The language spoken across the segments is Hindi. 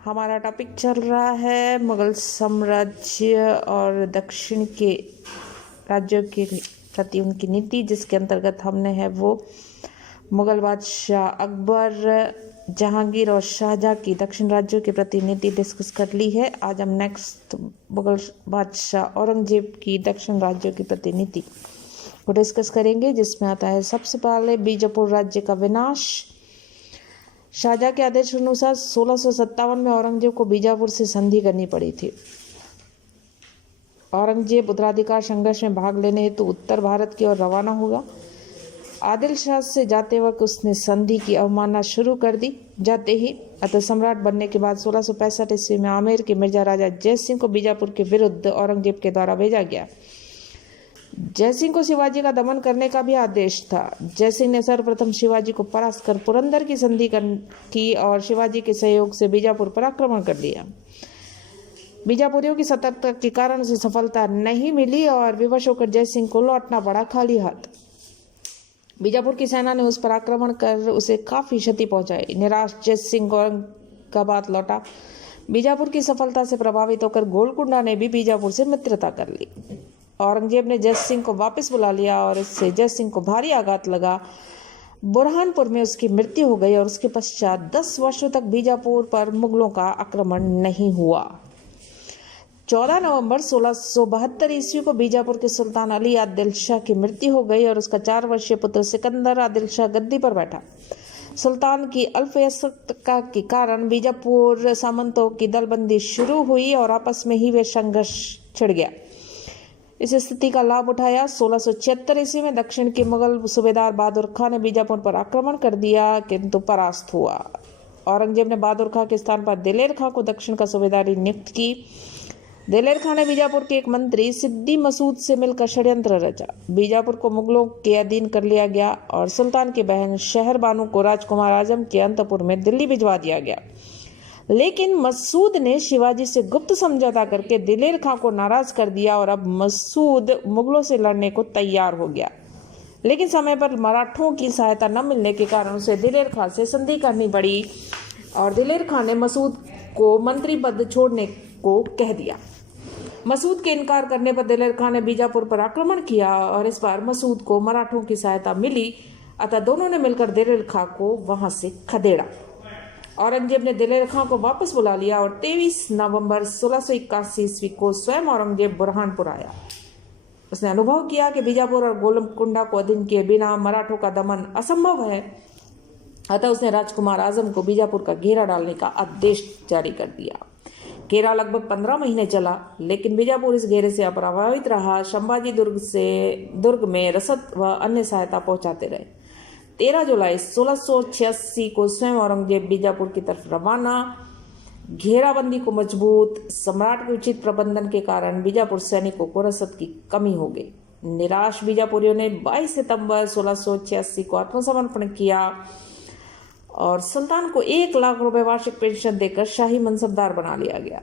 हमारा टॉपिक चल रहा है मुगल साम्राज्य और दक्षिण के राज्यों के प्रति उनकी नीति, जिसके अंतर्गत हमने है वो मुगल बादशाह अकबर, जहांगीर और शाहजहाँ की दक्षिण राज्यों के प्रति नीति डिस्कस कर ली है। आज हम नेक्स्ट मुगल बादशाह औरंगजेब की दक्षिण राज्यों के प्रति नीति को डिस्कस करेंगे, जिसमें आता है सबसे पहले बीजापुर राज्य का विनाश। शाहजहाँ के आदेश अनुसार 1657 में औरंगजेब को बीजापुर से संधि करनी पड़ी थी। औरंगजेब उत्तराधिकार संघर्ष में भाग लेने हेतु उत्तर भारत की ओर रवाना हुआ। आदिल शाह से जाते वक्त उसने संधि की अवमानना शुरू कर दी। जाते ही अतः सम्राट बनने के बाद 1665 ईस्वी में आमेर के मिर्जा राजा जय सिंह को बीजापुर के विरुद्ध औरंगजेब के द्वारा भेजा गया। जय सिंह को शिवाजी का दमन करने का भी आदेश था। जय सिंह ने सर्वप्रथम शिवाजी को परास्त कर पुरंदर की संधि की और शिवाजी के सहयोग से बीजापुर पर आक्रमण कर लिया। बीजापुरियों की सतर्कता के कारण उसे सफलता नहीं मिली और विवश होकर जय सिंह को लौटना पड़ा खाली हाथ। बीजापुर की सेना ने उस पर आक्रमण कर उसे काफी क्षति पहुंचाई। निराश जय सिंह औरंगाबाद लौटा। बीजापुर की सफलता से प्रभावित होकर गोलकुंडा ने भी बीजापुर से मित्रता कर ली। औरंगजेब ने जय सिंह को वापस बुला लिया और इससे जय सिंह को भारी आघात लगा। बुरहानपुर में उसकी मृत्यु हो गई और उसके पश्चात 10 वर्षों तक बीजापुर पर मुगलों का आक्रमण नहीं हुआ। 14 नवंबर 1672 ईस्वी को बीजापुर के सुल्तान अली आदिल शाह की मृत्यु हो गई और उसका 4 वर्षीय पुत्र सिकंदर आदिल शाह गद्दी पर बैठा। सुल्तान की अल्पवयस्कता के कारण बीजापुर सामंतों की दलबंदी शुरू हुई और आपस में ही वे संघर्ष छिड़ गया। इस स्थिति का लाभ उठाया 1676 ईस्वी में दक्षिण के मुगल सूबेदार बहादुर खां ने बीजापुर पर आक्रमण कर दिया, किंतु परास्त हुआ। औरंगजेब ने बहादुर खां के स्थान पर दिलेर खां को दक्षिण का सूबेदारी नियुक्त की। दिलेर खां ने बीजापुर के एक मंत्री सिद्दी मसूद से मिलकर षड्यंत्र रचा। बीजापुर को मुगलों के अधीन कर लिया गया और सुल्तान की बहन शहर बानो को राजकुमार आजम के अंतपुर में दिल्ली भिजवा दिया गया। लेकिन मसूद ने शिवाजी से गुप्त समझौता करके दिलेर खां को नाराज कर दिया और अब मसूद मुगलों से लड़ने को तैयार हो गया। लेकिन समय पर मराठों की सहायता न मिलने के कारण उसे दिलेर खां से संधि करनी पड़ी और दिलेर खां ने मसूद को मंत्री पद छोड़ने को कह दिया। मसूद के इनकार करने पर दिलेर खां ने बीजापुर पर आक्रमण किया और इस बार मसूद को मराठों की सहायता मिली, अतः दोनों ने मिलकर दिलेर खां को वहां से खदेड़ा। औरंगजेब ने दिलेर खां को वापस बुला लिया और 23 नवंबर 1681 ईस्वी को स्वयं औरंगजेब बुरहानपुर आया। उसने अनुभव किया कि बीजापुर और गोलकुंडा को अधीन किए बिना मराठों का दमन असंभव है, अतः उसने राजकुमार आजम को बीजापुर का घेरा डालने का आदेश जारी कर दिया। घेरा लगभग 15 महीने चला, लेकिन बीजापुर इस घेरे से अप्रभावित रहा। संभाजी दुर्ग में रसद व अन्य सहायता पहुंचाते रहे। 13 जुलाई 1686 को स्वयं औरंगजेब बीजापुर की तरफ रवाना। घेराबंदी को मजबूत सम्राट के उचित प्रबंधन के कारण बीजापुर सैनिकों को रसद की कमी हो गई। निराश बीजापुरियों ने 22 सितंबर 1686 को आत्मसमर्पण किया और सुल्तान को 1 लाख रुपए वार्षिक पेंशन देकर शाही मनसबदार बना लिया गया।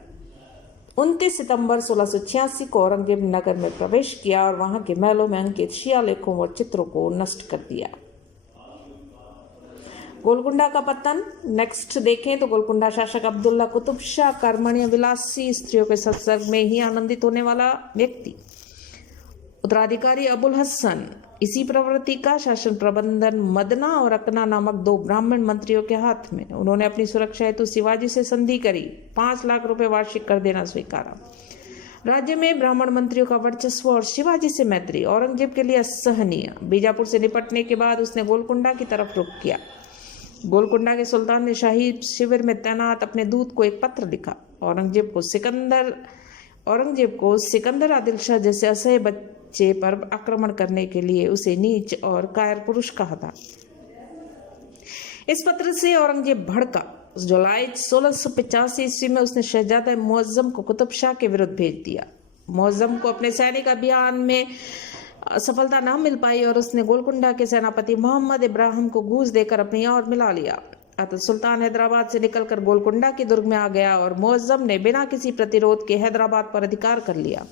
29 सितंबर 1686 को औरंगजेब ने नगर में प्रवेश किया और वहां के महलों में अंकित शिलालेखों और चित्रों को नष्ट कर दिया। गोलकुंडा का पतन नेक्स्ट देखें तो गोलकुंडा शासक अब्दुल्ला कुतुब शाह कर्मण्य विलासी, स्त्रियों के सत्संग में ही आनंदित होने वाला व्यक्ति। उत्तराधिकारी अबुल हसन, इसी प्रवृत्ति का शासन प्रबंधन मदना और अकना नामक 2 ब्राह्मण मंत्रियों के हाथ में। उन्होंने अपनी सुरक्षा हेतु शिवाजी से संधि करी। 5 लाख रुपए वार्षिक कर देना स्वीकारा। राज्य में ब्राह्मण मंत्रियों का वर्चस्व और शिवाजी से मैत्री औरंगजेब के लिए असहनीय। बीजापुर से निपटने के बाद उसने गोलकुंडा की तरफ रुख किया। गोलकुंडा के सुल्तान ने शाही शिविर में तैनात अपने दूत को एक पत्र लिखा। औरंगजेब को सिकंदर आदिल शाह जैसे असह्य बच्चे पर आक्रमण करने के लिए उसे नीच और कायर पुरुष कहा था। इस पत्र से औरंगजेब भड़का। जुलाई 1685 ईस्वी में उसने शहजादा मुअज्जम को कुतुब शाह के विरुद्ध भेज दिया। मुअज्जम को अपने सैनिक अभियान में सफलता न मिल पाई और उसने गोलकुंडा के सेनापति मोहम्मद इब्राहिम को घूस देकर अपनी ओर मिला लिया। अतः सुल्तान हैदराबाद से निकलकर गोलकुंडा के दुर्ग में आ गया और मुअज्जम ने बिना किसी प्रतिरोध के हैदराबाद पर अधिकार कर लिया।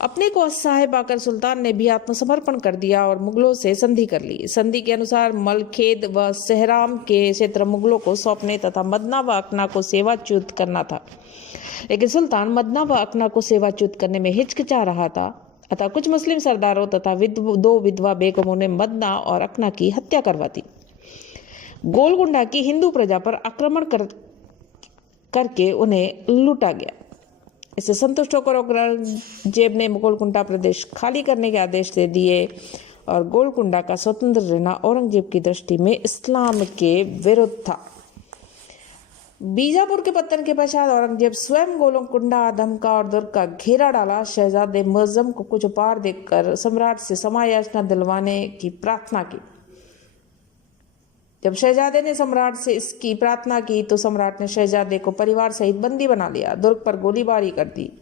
अपने को असहाय पाकर सुल्तान ने भी आत्मसमर्पण कर दिया और मुगलों से संधि कर ली। संधि के अनुसार मलखेद व सहराम के क्षेत्र मुगलों को सौंपने तथा मदना व अकना को सेवाच्युत करना था, लेकिन सुल्तान मदना व अकना को सेवाच्युत करने में हिचकिचा रहा था। अतः कुछ मुस्लिम सरदारों तथा दो विधवा बेगमों ने मदना और अकना की हत्या करवा दी। गोलकुंडा की हिंदू प्रजा पर आक्रमण करके उन्हें लूटा गया। इससे संतुष्ट होकर औरंगजेब ने गोलकुंडा प्रदेश खाली करने के आदेश दे दिए और गोलकुंडा का स्वतंत्र रहना औरंगजेब की दृष्टि में इस्लाम के विरुद्ध था। बीजापुर के पतन के पश्चात औरंगजेब स्वयं गोलकुंडा, धमका और दुर्ग का घेरा डाला। शहजादे मुअज्जम को कुछ उपहार देकर सम्राट से समायाचना दिलवाने की प्रार्थना की। जब शहजादे ने सम्राट से इसकी प्रार्थना की तो सम्राट ने शहजादे को परिवार सहित बंदी बना लिया, दुर्ग पर गोलीबारी कर दी।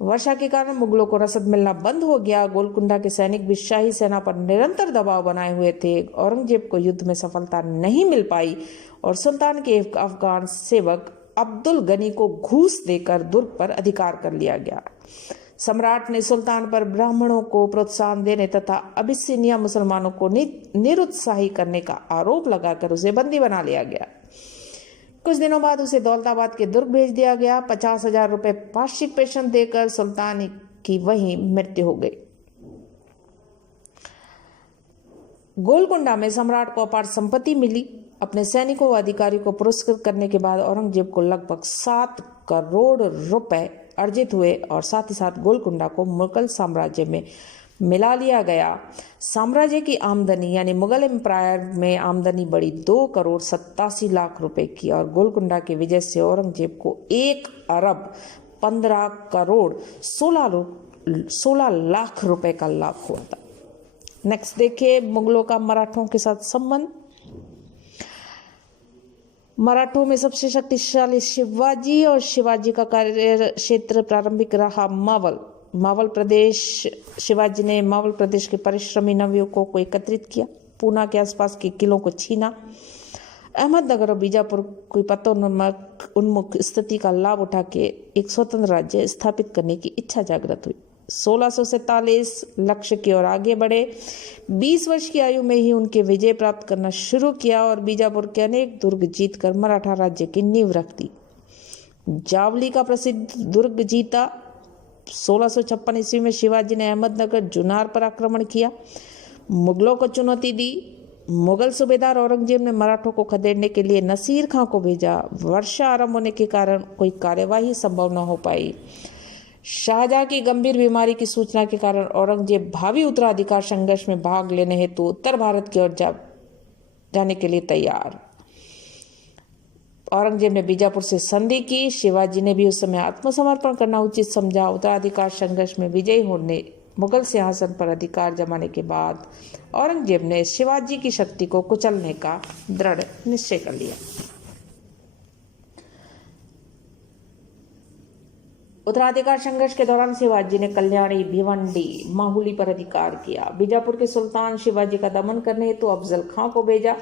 वर्षा के कारण मुगलों को रसद मिलना बंद हो गया। गोलकुंडा के सैनिक भी शाही सेना पर निरंतर दबाव बनाए हुए थे। औरंगजेब को युद्ध में सफलता नहीं मिल पाई और सुल्तान के अफगान सेवक अब्दुल गनी को घूस देकर दुर्ग पर अधिकार कर लिया गया। सम्राट ने सुल्तान पर ब्राह्मणों को प्रोत्साहन देने तथा अबिसिनिया मुसलमानों को निरुत्साही करने का आरोप लगाकर उसे बंदी बना लिया गया। कुछ दिनों बाद उसे दौलताबाद के दुर्ग भेज दिया गया। 50,000 रुपए वार्षिक पेंशन देकर सुल्तान की वहीं मृत्यु हो गई। गोलकुंडा में सम्राट को अपार संपत्ति मिली। अपने सैनिकों व अधिकारियों को पुरस्कृत करने के बाद औरंगजेब को लगभग 7 करोड़ रुपए अर्जित हुए और साथ ही साथ गोलकुंडा को मुगल साम्राज्य में मिला लिया गया। साम्राज्य की आमदनी यानी मुगल एम्पायर में आमदनी बढ़ी 2,87,00,000 रुपए की और गोलकुंडा के विजय से औरंगजेब को 1,15,16,00,000 रुपए का लाभ हुआ था। नेक्स्ट देखिए मुगलों का मराठों के साथ संबंध। मराठों में सबसे शक्तिशाली शिवाजी और शिवाजी का कार्य क्षेत्र प्रारंभिक रहा मावल प्रदेश। शिवाजी ने मावल प्रदेश के परिश्रमी नवयुवकों को एकत्रित किया, पूना के आसपास के किलों को छीना, अहमदनगर और बीजापुर की पतोन्मुख उन्मुख स्थिति का लाभ उठा के एक स्वतंत्र राज्य स्थापित करने की इच्छा जागृत हुई। 1647 लक्ष्य की ओर आगे बढ़े। 20 वर्ष की आयु में ही उनके विजय प्राप्त करना शुरू किया और बीजापुर के अनेक दुर्ग जीतकर मराठा राज्य की नींव रख दी। जावली का प्रसिद्ध दुर्ग जीता। 1656 ईस्वी में शिवाजी ने अहमदनगर, जुनार पर आक्रमण किया, मुगलों को चुनौती दी। मुगल सूबेदार औरंगजेब ने मराठों को खदेड़ने के लिए नसीर खां को भेजा। वर्षा आरंभ होने के कारण कोई कार्यवाही संभव न हो पाई। शाहजहां की गंभीर बीमारी की सूचना के कारण औरंगजेब भावी उत्तराधिकार संघर्ष में भाग लेने हेतु उत्तर भारत की ओर जाने के लिए तैयार। औरंगजेब ने बीजापुर से संधि की। शिवाजी ने भी उस समय आत्मसमर्पण करना उचित समझा। उत्तराधिकार संघर्ष में विजयी होने मुगल सिंहासन पर अधिकार जमाने के बाद औरंगजेब ने शिवाजी की शक्ति को कुचलने का दृढ़ निश्चय कर लिया। उत्तराधिकार संघर्ष के दौरान शिवाजी ने कल्याणी, भिवंडी, माहुली पर अधिकार किया। बीजापुर के सुल्तान शिवाजी का दमन करने हेतु अफजल खां को भेजा।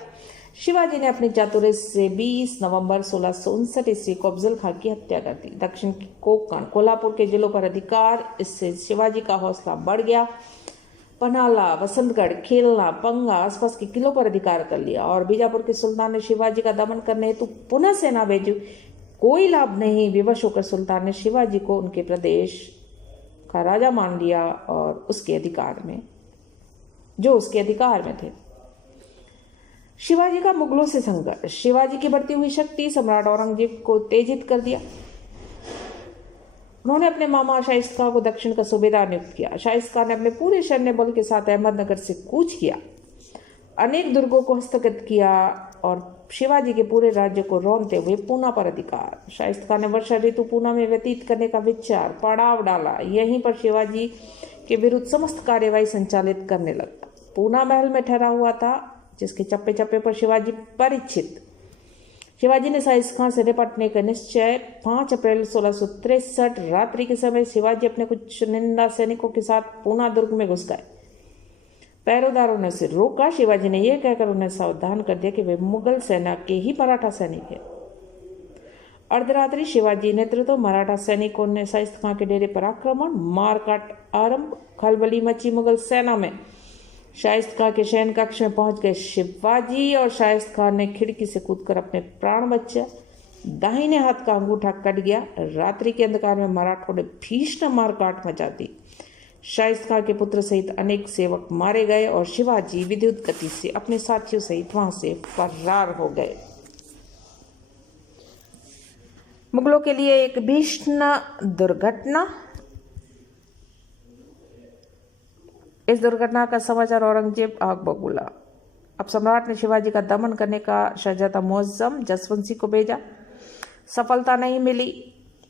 शिवाजी ने अपने चातुर्य से 20 नवंबर 1659 ईस्वी को अफजल खां की हत्या कर दी। दक्षिण कोंकण, कोल्हापुर के जिलों पर अधिकार, इससे शिवाजी का हौसला बढ़ गया। पन्हाला, वसंतगढ़, खेलना, पंगा आसपास के किलों पर अधिकार कर लिया और बीजापुर के सुल्तान ने शिवाजी का दमन करने हेतु पुनः सेना भेजी। कोई लाभ नहीं। विवश होकर सुल्तान ने शिवाजी को उनके प्रदेश का राजा मान लिया और उसके अधिकार में थे। शिवाजी का मुगलों से संघर्ष। शिवाजी की बढ़ती हुई शक्ति सम्राट औरंगजेब को उत्तेजित कर दिया। उन्होंने अपने मामा शाइस्ता खां को दक्षिण का सूबेदार नियुक्त किया। शाइस्ता खां ने अपने पूरे सैन्य बल के साथ अहमदनगर से कूच किया, अनेक दुर्गों को हस्तगत किया और शिवाजी के पूरे राज्य को रौंदते हुए पूना पर अधिकार। शाइस्ता खां ने वर्षा ऋतु पूना में व्यतीत करने का विचार पड़ाव डाला। यहीं पर शिवाजी के विरुद्ध समस्त कार्यवाही संचालित करने लगा। पूना महल में ठहरा हुआ था जिसके चप्पे चप्पे पर शिवाजी परिचित। शिवाजी ने शाइस्ता खां से निपटने का निश्चय 5 अप्रैल 1663 रात्रि के समय शिवाजी अपने कुछ निंदा सैनिकों के साथ पूना दुर्ग में घुस गए। पैरोदारों ने उसे रोका। शिवाजी ने यह कहकर उन्हें सावधान कर दिया कि वे मुगल सेना के ही मराठा सैनिक हैं। अर्धरात्रि शिवाजी नेतृत्व मराठा सैनिकों ने शाइस्ता खां के डेरे पर आक्रमण, मारकाट आरंभ। खलबली मची मुगल सेना में। शाइस्ता खां के शयन कक्ष में पहुंच गए शिवाजी और शाइस्ता खां ने खिड़की से कूदकर अपने प्राण बचाए। दाहिने हाथ का अंगूठा कट गया। रात्रि के अंधकार में मराठों ने भीषण मारकाट मचा दी। शाइस्ता खां के पुत्र सहित अनेक सेवक मारे गए और शिवाजी विद्युत गति से अपने साथियों सहित वहां से फरार हो गए। मुगलों के लिए एक भीषण दुर्घटना। इस दुर्घटना का समाचार औरंगजेब आग बबूला। अब सम्राट ने शिवाजी का दमन करने का शहजादा मुअज्जम जसवंत सिंह को भेजा। सफलता नहीं मिली।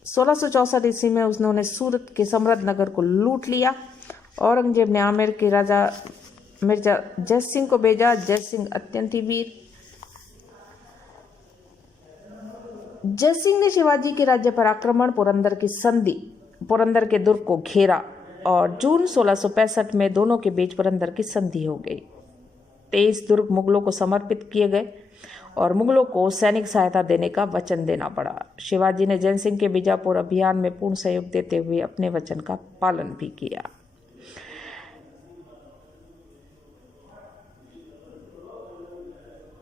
1664 ईस्वी में उन्होंने सूरत के समृद्ध नगर को लूट लिया। औरंगजेब ने आमेर के राजा मिर्जा जयसिंह को भेजा। जयसिंह अत्यंत ही वीर। जयसिंह ने शिवाजी के राज्य पर आक्रमण, पुरंदर के दुर्ग को घेरा और जून 1665 में दोनों के बीच पुरंदर की संधि हो गई। 23 दुर्ग मुगलों को समर्पित किए गए और मुगलों को सैनिक सहायता देने का वचन देना पड़ा। शिवाजी ने जयसिंह के बीजापुर अभियान में पूर्ण सहयोग देते हुए अपने वचन का पालन भी किया।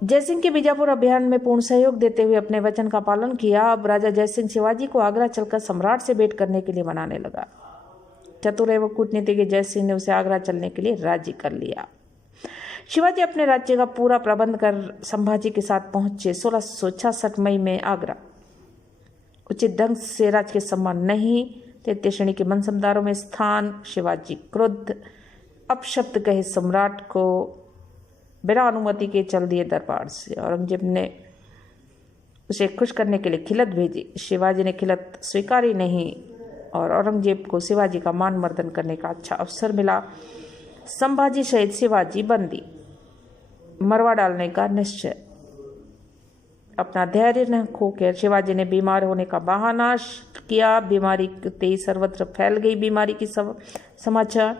जयसिंह के बीजापुर अभियान में पूर्ण सहयोग देते हुए अपने वचन का पालन किया। अब राजा जयसिंह शिवाजी को आगरा चलकर सम्राट से भेंट करने के लिए मनाने लगा। चतुर एवं कूटनीतिज्ञ जयसिंह ने उसे आगरा चलने के लिए राजी कर लिया। शिवाजी अपने राज्य का पूरा प्रबंध कर संभाजी के साथ पहुंचे। 1666 मई में आगरा। उचित ढंग से राजकीय सम्मान नहीं, तृतीय श्रेणी के मनसबदारों में स्थान। शिवाजी क्रुद्ध, अपशब्द कहे सम्राट को बिना अनुमति के चल दिए दरबार से। औरंगजेब ने उसे खुश करने के लिए खिलत भेजी। शिवाजी ने खिलत स्वीकारी नहीं और औरंगजेब को शिवाजी का मान मर्दन करने का अच्छा अवसर मिला। संभाजी शहीद, शिवाजी बंदी, मरवा डालने का निश्चय। अपना धैर्य न खोकर शिवाजी ने बीमार होने का बहाना किया। बीमारी तेज सर्वत्र फैल गई। बीमारी की समाचार।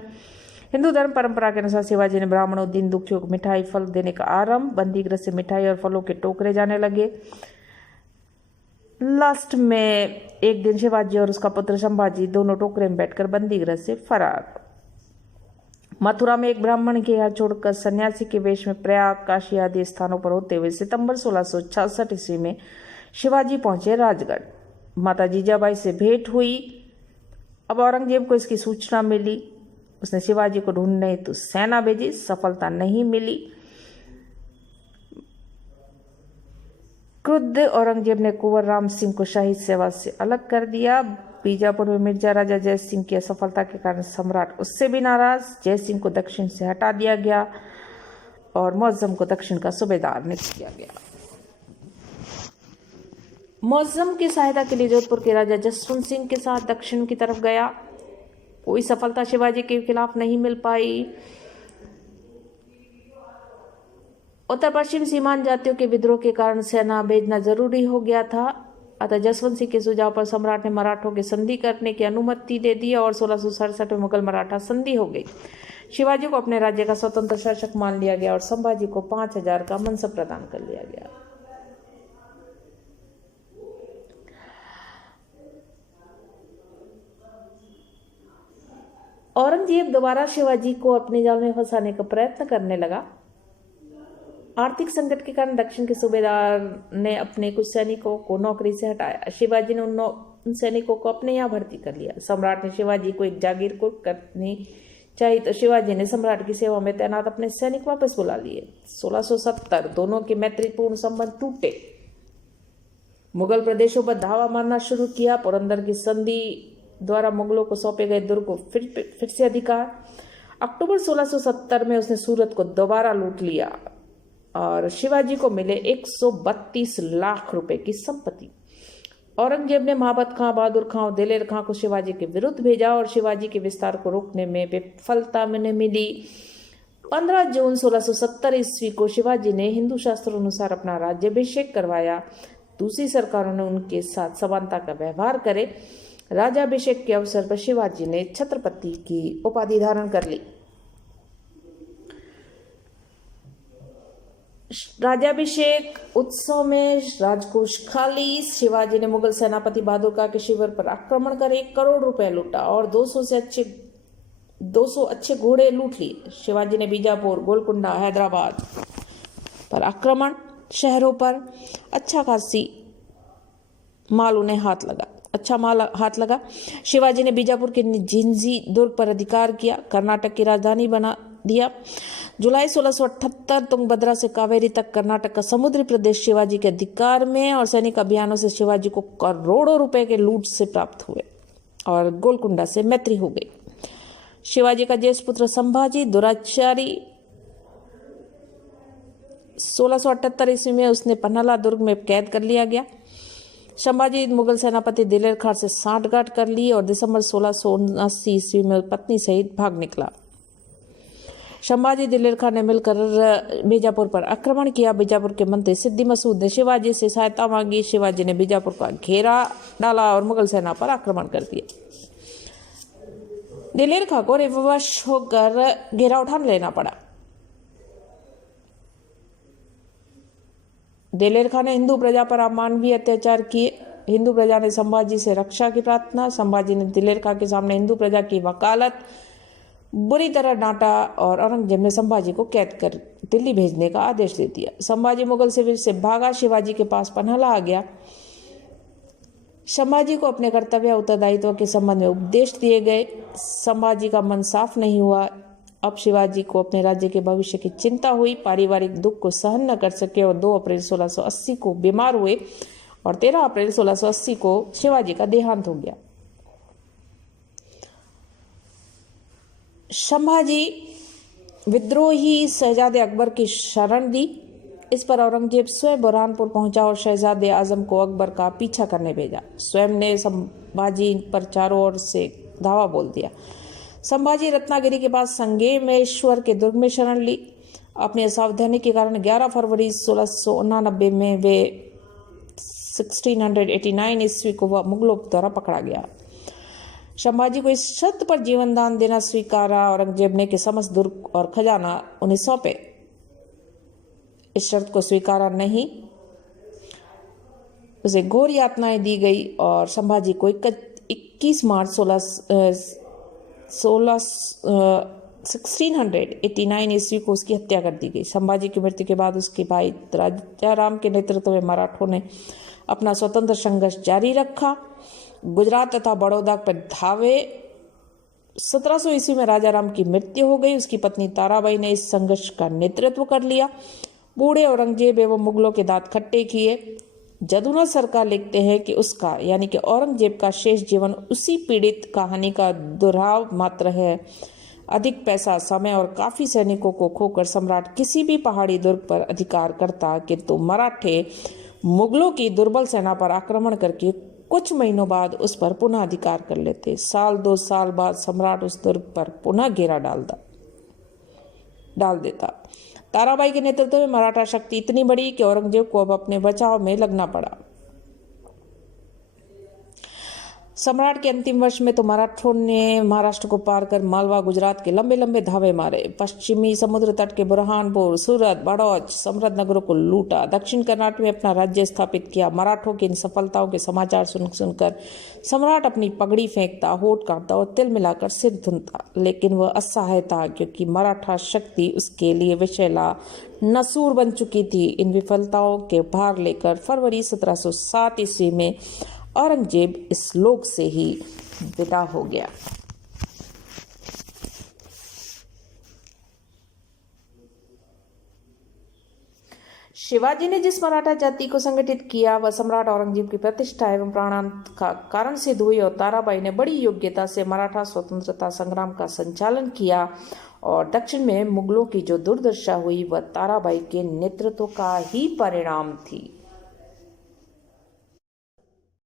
हिंदू धर्म परंपरा के अनुसार शिवाजी ने ब्राह्मणों, दीन दुखियों को मिठाई फल देने का आरंभ। बंदीगृह से मिठाई और फलों के टोकरे जाने लगे। लास्ट में एक दिन शिवाजी और उसका पुत्र संभाजी दोनों टोकरे में बैठकर बंदीगृह से फरार। मथुरा में एक ब्राह्मण के यहाँ छोड़कर सन्यासी के वेश में प्रयाग, काशी आदि स्थानों पर होते हुए सितंबर 1666 ईस्वी में शिवाजी पहुंचे राजगढ़। माता जीजाबाई से भेंट हुई। अब औरंगजेब को इसकी सूचना मिली। उसने शिवाजी को ढूंढने हेतु सेना भेजी। सफलता नहीं मिली। क्रुद्ध औरंगजेब ने कुंवर राम सिंह को शाही सेवा से अलग कर दिया। बीजापुर में मिर्जा राजा जयसिंह की असफलता के कारण सम्राट उससे भी नाराज। जयसिंह को दक्षिण से हटा दिया गया और मुअज्जम को दक्षिण का सूबेदार नियुक्त किया गया। मुअज्जम की सहायता के लिए जोधपुर के राजा जसवंत सिंह के साथ दक्षिण की तरफ गया। कोई सफलता शिवाजी के खिलाफ नहीं मिल पाई। उत्तर पश्चिम सीमांत जातियों के विद्रोह के कारण सेना भेजना जरूरी हो गया था। अतः जसवंत सिंह के सुझाव पर सम्राट ने मराठों की संधि करने की अनुमति दे दी और 1667 में मुगल मराठा संधि हो गई। शिवाजी को अपने राज्य का स्वतंत्र शासक मान लिया गया और संभाजी को 5000 का मनसब प्रदान कर लिया गया। औरंगजेब दोबारा शिवाजी को अपने जाल में फंसाने का प्रयत्न करने लगा। आर्थिक संकट के कारण दक्षिण के सूबेदार ने अपने कुछ सैनिकों को नौकरी से हटाया। शिवाजी ने उन सैनिकों को अपने यहाँ भर्ती कर लिया। सम्राट ने शिवाजी को एक जागीर को करनी चाहिए तो शिवाजी ने सम्राट की सेवा में तैनात अपने सैनिक वापस बुला लिए। 1670 दोनों के मैत्रीपूर्ण संबंध टूटे। मुगल प्रदेशों पर धावा मारना शुरू किया। पुरंदर की संधि द्वारा मुगलों को सौंपे गए दुर्ग को फिर से अधिकार। अक्टूबर 1670 में उसने सूरत को दोबारा लूट लिया और शिवाजी को मिले 132 लाख रुपए की संपत्ति। औरंगजेब ने महाबत खां, बहादुर खां और दिलेर खां को शिवाजी के विरुद्ध भेजा और शिवाजी के विस्तार को रोकने में विफलता में मिली। 15 जून 1670 ईस्वी को शिवाजी ने हिंदू शास्त्रों अनुसार अपना राज्याभिषेक करवाया। दूसरी सरकारों ने उनके साथ समानता का व्यवहार करे। राज्याभिषेक के अवसर पर शिवाजी ने छत्रपति की उपाधि धारण कर ली। राज्याभिषेक उत्सव में राजकोष खाली। शिवाजी ने मुगल सेनापति बहादुर शाह के शिविर पर आक्रमण कर 1 करोड़ रुपए लूटा और 200 अच्छे घोड़े लूट लिए। शिवाजी ने बीजापुर, गोलकुंडा, हैदराबाद पर आक्रमण, शहरों पर अच्छा माल हाथ लगा। शिवाजी ने बीजापुर के जिंजी दुर्ग पर अधिकार किया, कर्नाटक की राजधानी बना दिया। जुलाई 1678 तुंगभद्रा से कावेरी तक कर्नाटक का समुद्री प्रदेश शिवाजी के अधिकार में और सैनिक अभियानों से शिवाजी को करोड़ों रुपए के लूट से प्राप्त हुए और गोलकुंडा से मैत्री हो गई। शिवाजी का ज्येष्ठ पुत्र संभाजी दुराचारी 1678 ईस्वी में उसने पन्हाला दुर्ग में कैद कर लिया गया। संभाजी मुगल सेनापति दिलेर खां से सांठगांठ कर ली और दिसंबर 1679 ईस्वी में पत्नी सहित भाग निकला। संभाजी दिलेर खां ने मिलकर बीजापुर पर आक्रमण किया। बीजापुर के मंत्री सिद्दी मसूद ने शिवाजी से सहायता मांगी। शिवाजी ने बीजापुर का घेरा डाला और मुगल सेना पर आक्रमण कर दिया। दिलेर खां को विवश होकर घेरा उठा लेना पड़ा। दिलेर खां ने हिंदू प्रजा पर अमानवीय अत्याचार किए। हिंदू प्रजा ने संभाजी से रक्षा की प्रार्थना। संभाजी ने दिलेर खां के सामने हिंदू प्रजा की वकालत बुरी तरह डांटा और औरंगजेब ने संभाजी को कैद कर दिल्ली भेजने का आदेश दे दिया। संभाजी मुगल शिविर से भागा, शिवाजी के पास पन्हाला आ गया। संभाजी को अपने कर्तव्य उत्तरदायित्व के संबंध में उपदेश दिए गए। संभाजी का मन साफ नहीं हुआ। अब शिवाजी को अपने राज्य के भविष्य की चिंता हुई। पारिवारिक दुख को सहन न कर सके और 2 अप्रैल 1680 को बीमार हुए और 13 अप्रैल 1680 को शिवाजी का देहांत हो गया। संभाजी विद्रोही शहजादे अकबर की शरण दी। इस पर औरंगजेब स्वयं बुरहानपुर पहुंचा और शहजादे आजम को अकबर का पीछा करने भेजा। स्वयं ने संभाजी पर चारों ओर से धावा बोल दिया। संभाजी रत्नागिरी के पास संगमेश्वर के दुर्ग में शरण ली। अपनी असावधानी के कारण 11 फरवरी 1689 में वे 1689 ईस्वी को वह मुगलों द्वारा पकड़ा गया। संभाजी को इस शर्त पर जीवन दान देना स्वीकारा औरंगजेब ने कि समस्त दुर्ग और खजाना उन्हें सौंपे। इस शर्त को स्वीकारा नहीं, उसे घोर यातनाएं दी गई और संभाजी को 21 मार्च 1689 ईस्वी को उसकी हत्या कर दी गई। संभाजी की मृत्यु के बाद उसके भाई राजाराम के नेतृत्व में मराठों ने अपना स्वतंत्र संघर्ष जारी रखा। गुजरात तथा बड़ौदा पर धावे। 1700 ईस्वी में राजाराम की मृत्यु हो गई। उसकी पत्नी ताराबाई ने इस संघर्ष का नेतृत्व कर लिया। बूढ़े औरंगजेब एवं मुगलों के दांत खट्टे किए। जदुना सरकार लिखते हैं कि उसका यानी कि औरंगजेब का शेष जीवन उसी पीड़ित कहानी का दोहराव मात्र है। अधिक पैसा, समय और काफी सैनिकों को खोकर सम्राट किसी भी पहाड़ी दुर्ग पर अधिकार करता, किंतु मराठे मुगलों की दुर्बल सेना पर आक्रमण करके कुछ महीनों बाद उस पर पुनः अधिकार कर लेते। 1-2 साल बाद सम्राट उस दुर्ग पर पुनः घेरा डाल देता। ताराबाई के नेतृत्व में मराठा शक्ति इतनी बड़ी कि औरंगजेब को अब अपने बचाव में लगना पड़ा। सम्राट के अंतिम वर्ष में तो मराठों ने महाराष्ट्र को पार कर मालवा, गुजरात के लंबे लंबे धावे मारे। पश्चिमी समुद्र तट के बुरहानपुर, सूरत, बड़ौच, समृद्ध नगरों को लूटा। दक्षिण कर्नाटक में अपना राज्य स्थापित किया। मराठों की इन सफलताओं के समाचार सुनकर सम्राट अपनी पगड़ी फेंकता, होठ काटता और तिल मिलाकर सिर धुनता, लेकिन वह असहाय था क्योंकि मराठा शक्ति उसके लिए विषैला नसूर बन चुकी थी। इन विफलताओं के भार लेकर फरवरी 1707 ईस्वी में औरंगजेब इस लोक से ही विदा हो गया। शिवाजी ने जिस मराठा जाति को संगठित किया वह सम्राट औरंगजेब की प्रतिष्ठा एवं प्राणांत का कारण सिद्ध हुई और ताराबाई ने बड़ी योग्यता से मराठा स्वतंत्रता संग्राम का संचालन किया और दक्षिण में मुगलों की जो दुर्दशा हुई वह ताराबाई के नेतृत्व का ही परिणाम थी।